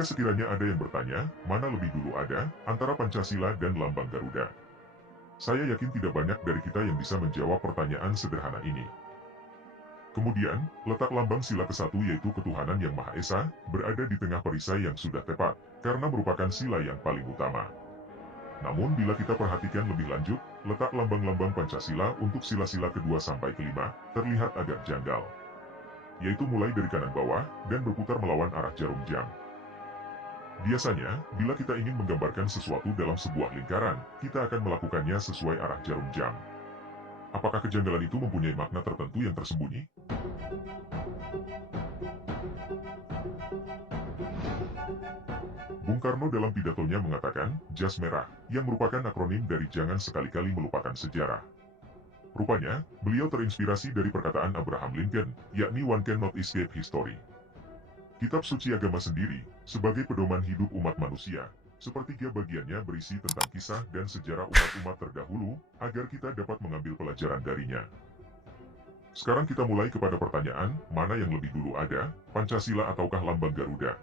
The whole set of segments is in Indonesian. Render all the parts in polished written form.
Jika sekiranya ada yang bertanya, mana lebih dulu ada, antara Pancasila dan lambang Garuda? Saya yakin tidak banyak dari kita yang bisa menjawab pertanyaan sederhana ini. Kemudian, letak lambang sila ke-1 yaitu ketuhanan yang Maha Esa, berada di tengah perisai yang sudah tepat, karena merupakan sila yang paling utama. Namun bila kita perhatikan lebih lanjut, letak lambang-lambang Pancasila untuk sila-sila kedua sampai kelima, terlihat agak janggal. Yaitu mulai dari kanan bawah, dan berputar melawan arah jarum jam. Biasanya, bila kita ingin menggambarkan sesuatu dalam sebuah lingkaran, kita akan melakukannya sesuai arah jarum jam. Apakah kejanggalan itu mempunyai makna tertentu yang tersembunyi? Bung Karno dalam pidatonya mengatakan, jas merah, yang merupakan akronim dari jangan sekali-kali melupakan sejarah. Rupanya, beliau terinspirasi dari perkataan Abraham Lincoln, yakni one cannot escape history. Kitab suci agama sendiri, sebagai pedoman hidup umat manusia, sepertiga bagiannya berisi tentang kisah dan sejarah umat-umat terdahulu, agar kita dapat mengambil pelajaran darinya. Sekarang kita mulai kepada pertanyaan, mana yang lebih dulu ada, Pancasila ataukah lambang Garuda?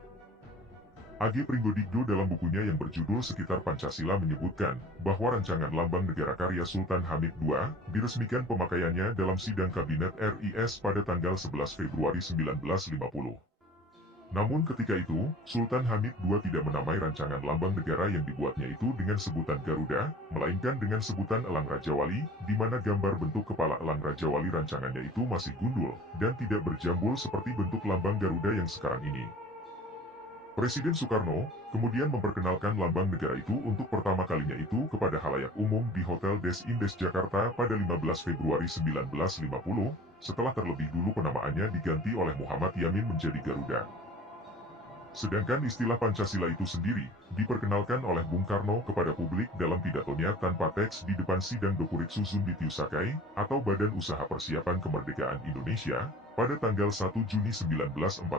A.G. Pringgodigdo dalam bukunya yang berjudul Sekitar Pancasila menyebutkan, bahwa rancangan lambang negara karya Sultan Hamid II, diresmikan pemakaiannya dalam sidang Kabinet RIS pada tanggal 11 Februari 1950. Namun ketika itu, Sultan Hamid II tidak menamai rancangan lambang negara yang dibuatnya itu dengan sebutan Garuda, melainkan dengan sebutan Elang Rajawali, di mana gambar bentuk kepala Elang Rajawali rancangannya itu masih gundul, dan tidak berjambul seperti bentuk lambang Garuda yang sekarang ini. Presiden Soekarno kemudian memperkenalkan lambang negara itu untuk pertama kalinya itu kepada halayak umum di Hotel Des Indes Jakarta pada 15 Februari 1950, setelah terlebih dulu penamaannya diganti oleh Muhammad Yamin menjadi Garuda. Sedangkan istilah Pancasila itu sendiri diperkenalkan oleh Bung Karno kepada publik dalam pidatonya tanpa teks di depan sidang Dokurit Susun di Tiusakai atau Badan Usaha Persiapan Kemerdekaan Indonesia pada tanggal 1 Juni 1945,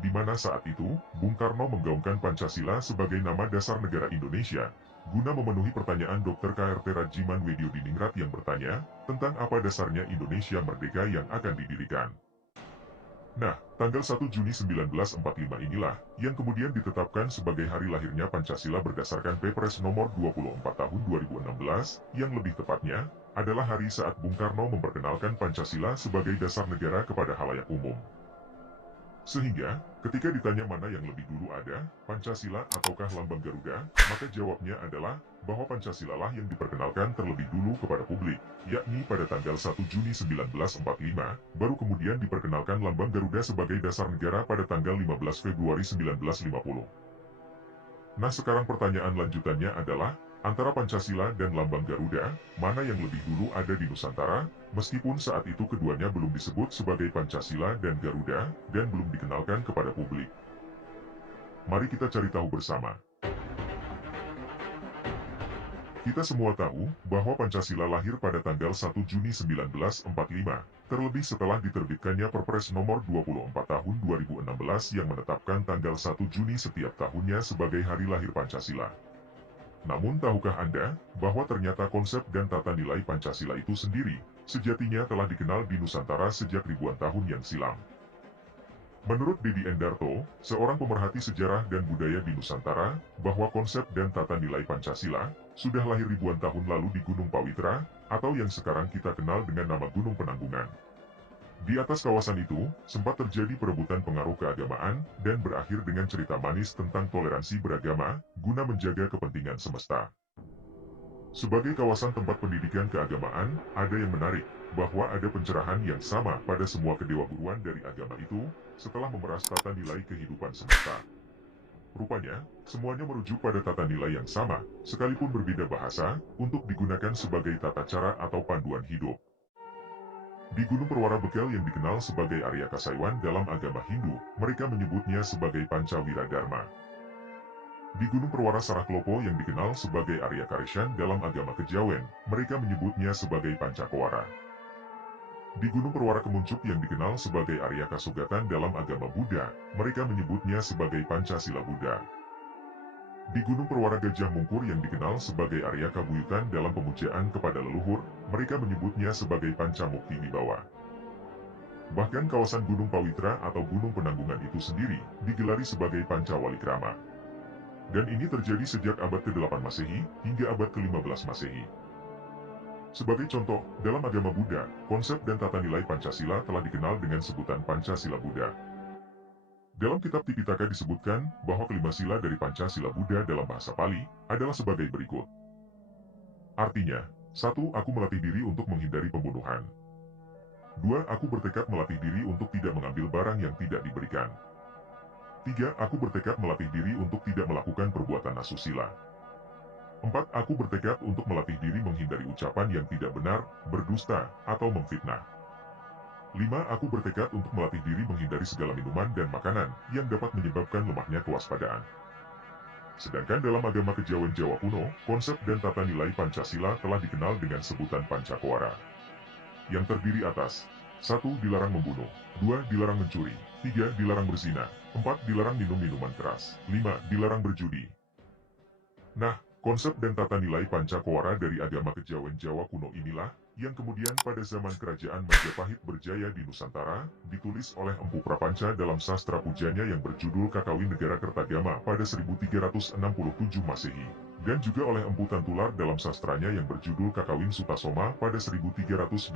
di mana saat itu Bung Karno menggaungkan Pancasila sebagai nama dasar negara Indonesia, guna memenuhi pertanyaan Dr. KRT Rajiman Wedyodiningrat yang bertanya tentang apa dasarnya Indonesia merdeka yang akan didirikan. Nah, tanggal 1 Juni 1945 inilah yang kemudian ditetapkan sebagai hari lahirnya Pancasila berdasarkan Perpres nomor 24 tahun 2016, yang lebih tepatnya adalah hari saat Bung Karno memperkenalkan Pancasila sebagai dasar negara kepada halayak umum. Sehingga, ketika ditanya mana yang lebih dulu ada, Pancasila ataukah lambang Garuda, maka jawabnya adalah bahwa Pancasila lah yang diperkenalkan terlebih dulu kepada publik, yakni pada tanggal 1 Juni 1945, baru kemudian diperkenalkan lambang Garuda sebagai dasar negara pada tanggal 15 Februari 1950. Nah, sekarang pertanyaan lanjutannya adalah, antara Pancasila dan lambang Garuda, mana yang lebih dulu ada di Nusantara, meskipun saat itu keduanya belum disebut sebagai Pancasila dan Garuda, dan belum dikenalkan kepada publik. Mari kita cari tahu bersama. Kita semua tahu bahwa Pancasila lahir pada tanggal 1 Juni 1945, terlebih setelah diterbitkannya Perpres nomor 24 tahun 2016 yang menetapkan tanggal 1 Juni setiap tahunnya sebagai hari lahir Pancasila. Namun tahukah Anda bahwa ternyata konsep dan tata nilai Pancasila itu sendiri sejatinya telah dikenal di Nusantara sejak ribuan tahun yang silam. Menurut Dedi Endarto, seorang pemerhati sejarah dan budaya di Nusantara, bahwa konsep dan tata nilai Pancasila sudah lahir ribuan tahun lalu di Gunung Pawitra, atau yang sekarang kita kenal dengan nama Gunung Penanggungan. Di atas kawasan itu, sempat terjadi perebutan pengaruh keagamaan, dan berakhir dengan cerita manis tentang toleransi beragama, guna menjaga kepentingan semesta. Sebagai kawasan tempat pendidikan keagamaan, ada yang menarik, bahwa ada pencerahan yang sama pada semua kedewaguruan dari agama itu, setelah memeras tata nilai kehidupan semesta. Rupanya, semuanya merujuk pada tata nilai yang sama, sekalipun berbeda bahasa, untuk digunakan sebagai tata cara atau panduan hidup. Di Gunung Perwara Bekel yang dikenal sebagai Arya Kasaiwan dalam agama Hindu, mereka menyebutnya sebagai Pancawira Dharma. Di Gunung Perwara Saraklopo yang dikenal sebagai Arya Kareshan dalam agama Kejawen, mereka menyebutnya sebagai Pancakowara. Di Gunung Perwara Kemuncuk yang dikenal sebagai Arya Kasugatan dalam agama Buddha, mereka menyebutnya sebagai Pancasila Buddha. Di Gunung Perwara Gajah Mungkur yang dikenal sebagai Arya Kabuyutan dalam pemujaan kepada leluhur, mereka menyebutnya sebagai Pancamukti Wibawa. Bahkan kawasan Gunung Pawitra atau Gunung Penanggungan itu sendiri digelari sebagai Pancawalikrama. Dan ini terjadi sejak abad ke-8 Masehi hingga abad ke-15 Masehi. Sebagai contoh, dalam agama Buddha, konsep dan tata nilai Pancasila telah dikenal dengan sebutan Pancasila Buddha. Dalam kitab Tipitaka disebutkan bahwa kelima sila dari Pancasila Buddha dalam bahasa Pali adalah sebagai berikut. Artinya, 1. Aku melatih diri untuk menghindari pembunuhan. 2. Aku bertekad melatih diri untuk tidak mengambil barang yang tidak diberikan. 3. Aku bertekad melatih diri untuk tidak melakukan perbuatan asusila. 4. Aku bertekad untuk melatih diri menghindari ucapan yang tidak benar, berdusta, atau memfitnah. 5. Aku bertekad untuk melatih diri menghindari segala minuman dan makanan yang dapat menyebabkan lemahnya kewaspadaan. Sedangkan dalam agama kejawen Jawa kuno, konsep dan tata nilai Pancasila telah dikenal dengan sebutan Pancakowara, yang terdiri atas 1. Dilarang membunuh, 2. Dilarang mencuri, 3. Dilarang berzina, 4. Dilarang minum minuman keras, 5. Dilarang berjudi. Nah, konsep dan tata nilai Pancakowara dari agama kejawen Jawa kuno inilah yang kemudian pada zaman kerajaan Majapahit berjaya di Nusantara, ditulis oleh Empu Prapanca dalam sastra pujanya yang berjudul Kakawin Negara Kertagama pada 1367 Masehi, dan juga oleh Empu Tantular dalam sastranya yang berjudul Kakawin Sutasoma pada 1384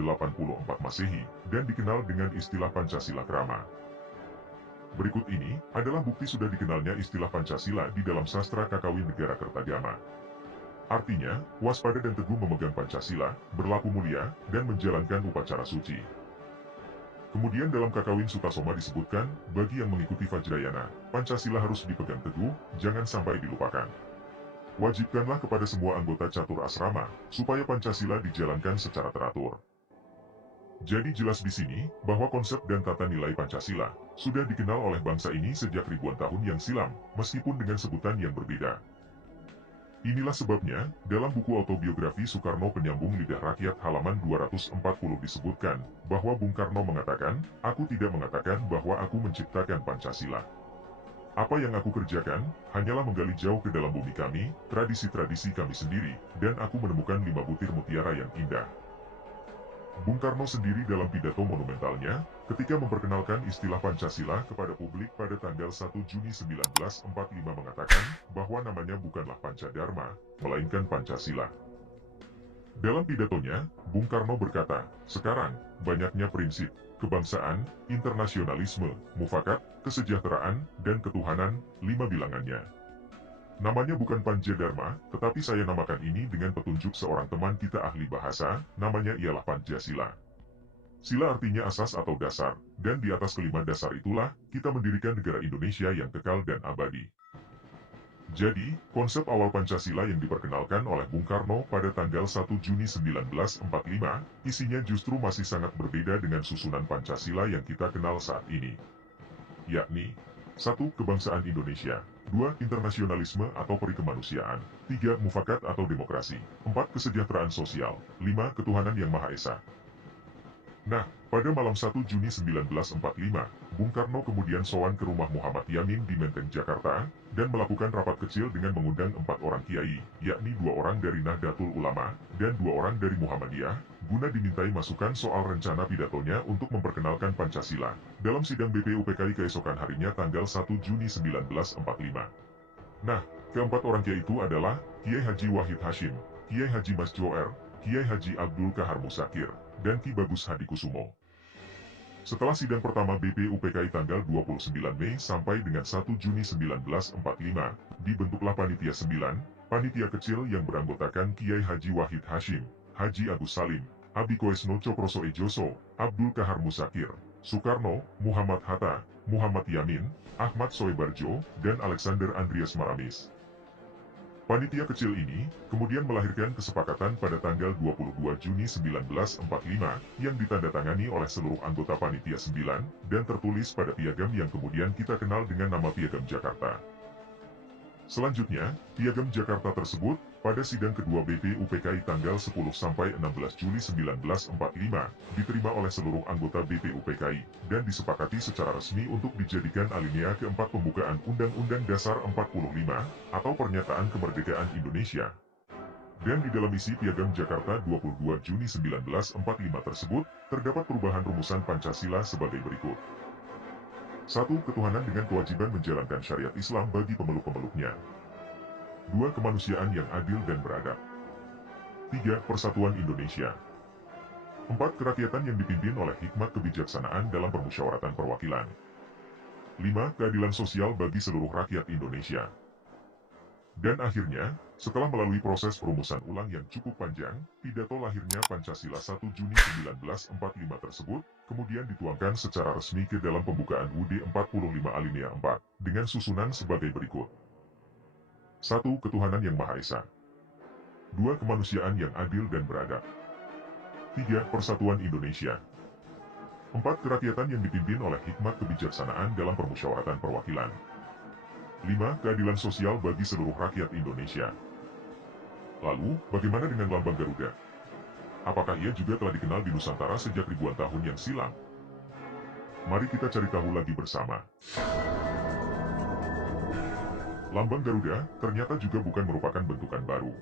Masehi, dan dikenal dengan istilah Pancasila Krama. Berikut ini adalah bukti sudah dikenalnya istilah Pancasila di dalam sastra Kakawin Negara Kertagama. Artinya, waspada dan teguh memegang Pancasila, berlaku mulia, dan menjalankan upacara suci. Kemudian dalam Kakawin Sutasoma disebutkan, bagi yang mengikuti Vajrayana, Pancasila harus dipegang teguh, jangan sampai dilupakan. Wajibkanlah kepada semua anggota catur asrama, supaya Pancasila dijalankan secara teratur. Jadi jelas di sini, bahwa konsep dan tata nilai Pancasila, sudah dikenal oleh bangsa ini sejak ribuan tahun yang silam, meskipun dengan sebutan yang berbeda. Inilah sebabnya, dalam buku autobiografi Soekarno Penyambung Lidah Rakyat halaman 240 disebutkan, bahwa Bung Karno mengatakan, aku tidak mengatakan bahwa aku menciptakan Pancasila. Apa yang aku kerjakan, hanyalah menggali jauh ke dalam bumi kami, tradisi-tradisi kami sendiri, dan aku menemukan 5 butir mutiara yang indah. Bung Karno sendiri dalam pidato monumentalnya, ketika memperkenalkan istilah Pancasila kepada publik pada tanggal 1 Juni 1945 mengatakan, bahwa namanya bukanlah Pancadharma, melainkan Pancasila. Dalam pidatonya, Bung Karno berkata, sekarang, banyaknya prinsip, kebangsaan, internasionalisme, mufakat, kesejahteraan, dan ketuhanan, 5 bilangannya. Namanya bukan Pancadharma, tetapi saya namakan ini dengan petunjuk seorang teman kita ahli bahasa, namanya ialah Pancasila. Sila artinya asas atau dasar, dan di atas kelima dasar itulah, kita mendirikan negara Indonesia yang kekal dan abadi. Jadi, konsep awal Pancasila yang diperkenalkan oleh Bung Karno pada tanggal 1 Juni 1945, isinya justru masih sangat berbeda dengan susunan Pancasila yang kita kenal saat ini. Yakni, 1. Kebangsaan Indonesia, 2. Internasionalisme atau perikemanusiaan, 3. Mufakat atau demokrasi, 4. Kesejahteraan sosial, 5. Ketuhanan yang Maha Esa. Nah, pada malam 1 Juni 1945, Bung Karno kemudian sowan ke rumah Muhammad Yamin di Menteng, Jakarta, dan melakukan rapat kecil dengan mengundang 4 orang kiai, yakni 2 orang dari Nahdlatul Ulama, dan 2 orang dari Muhammadiyah, guna dimintai masukan soal rencana pidatonya untuk memperkenalkan Pancasila, dalam sidang BPUPKI keesokan harinya tanggal 1 Juni 1945. Nah, keempat orang kiai itu adalah, Kiai Haji Wahid Hashim, Kiai Haji Mas Joer, Kiai Haji Abdul Kahar Musakir, dan Ki Bagus Hadikusumo. Setelah sidang pertama BPUPKI tanggal 29 Mei sampai dengan 1 Juni 1945, dibentuklah Panitia 9, panitia kecil yang beranggotakan Kiai Haji Wahid Hashim, Haji Agus Salim, Abi Koesno Cokroso Ejoso, Abdul Kahar Musakir, Soekarno, Muhammad Hatta, Muhammad Yamin, Ahmad Soebarjo, dan Alexander Andreas Maramis. Panitia kecil ini kemudian melahirkan kesepakatan pada tanggal 22 Juni 1945 yang ditandatangani oleh seluruh anggota Panitia 9 dan tertulis pada piagam yang kemudian kita kenal dengan nama Piagam Jakarta. Selanjutnya, Piagam Jakarta tersebut pada sidang kedua BPUPKI tanggal 10 sampai 16 Juli 1945 diterima oleh seluruh anggota BPUPKI dan disepakati secara resmi untuk dijadikan alinea keempat pembukaan Undang-Undang Dasar 45 atau Pernyataan Kemerdekaan Indonesia. Dan di dalam isi Piagam Jakarta 22 Juni 1945 tersebut, terdapat perubahan rumusan Pancasila sebagai berikut. 1. Ketuhanan dengan kewajiban menjalankan syariat Islam bagi pemeluk-pemeluknya. 2. Kemanusiaan yang adil dan beradab. 3. Persatuan Indonesia. 4. Kerakyatan yang dipimpin oleh hikmat kebijaksanaan dalam permusyawaratan perwakilan. 5. Keadilan sosial bagi seluruh rakyat Indonesia. Dan akhirnya, setelah melalui proses perumusan ulang yang cukup panjang, pidato lahirnya Pancasila 1 Juni 1945 tersebut, kemudian dituangkan secara resmi ke dalam pembukaan UUD 45 alinea 4, dengan susunan sebagai berikut. 1. Ketuhanan yang Maha Esa. 2. Kemanusiaan yang adil dan beradab. 3. Persatuan Indonesia. 4. Kerakyatan yang dipimpin oleh hikmat kebijaksanaan dalam permusyawaratan perwakilan. 5. Keadilan sosial bagi seluruh rakyat Indonesia. Lalu, bagaimana dengan lambang Garuda? Apakah ia juga telah dikenal di Nusantara sejak ribuan tahun yang silam? Mari kita cari tahu lagi bersama. Lambang Garuda ternyata juga bukan merupakan bentukan baru.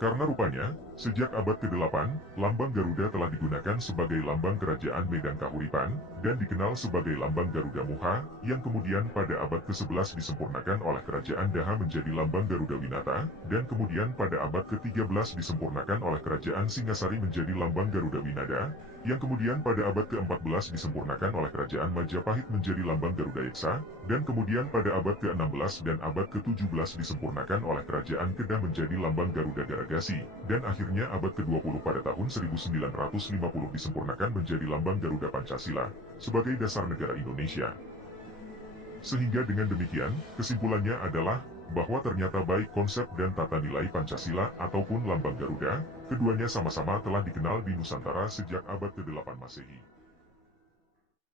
Karena rupanya, sejak abad ke-8, lambang Garuda telah digunakan sebagai lambang kerajaan Medan Kahuripan, dan dikenal sebagai lambang Garuda Muha, yang kemudian pada abad ke-11 disempurnakan oleh kerajaan Daha menjadi lambang Garuda Winata, dan kemudian pada abad ke-13 disempurnakan oleh kerajaan Singasari menjadi lambang Garuda Winada, yang kemudian pada abad ke-14 disempurnakan oleh kerajaan Majapahit menjadi lambang Garuda Yeksa, dan kemudian pada abad ke-16 dan abad ke-17 disempurnakan oleh kerajaan Kedah menjadi lambang Garuda Garagasi, dan akhirnya abad ke-20 pada tahun 1950 disempurnakan menjadi lambang Garuda Pancasila, sebagai dasar negara Indonesia. Sehingga dengan demikian, kesimpulannya adalah, bahwa ternyata baik konsep dan tata nilai Pancasila ataupun lambang Garuda, keduanya sama-sama telah dikenal di Nusantara sejak abad ke-8 Masehi.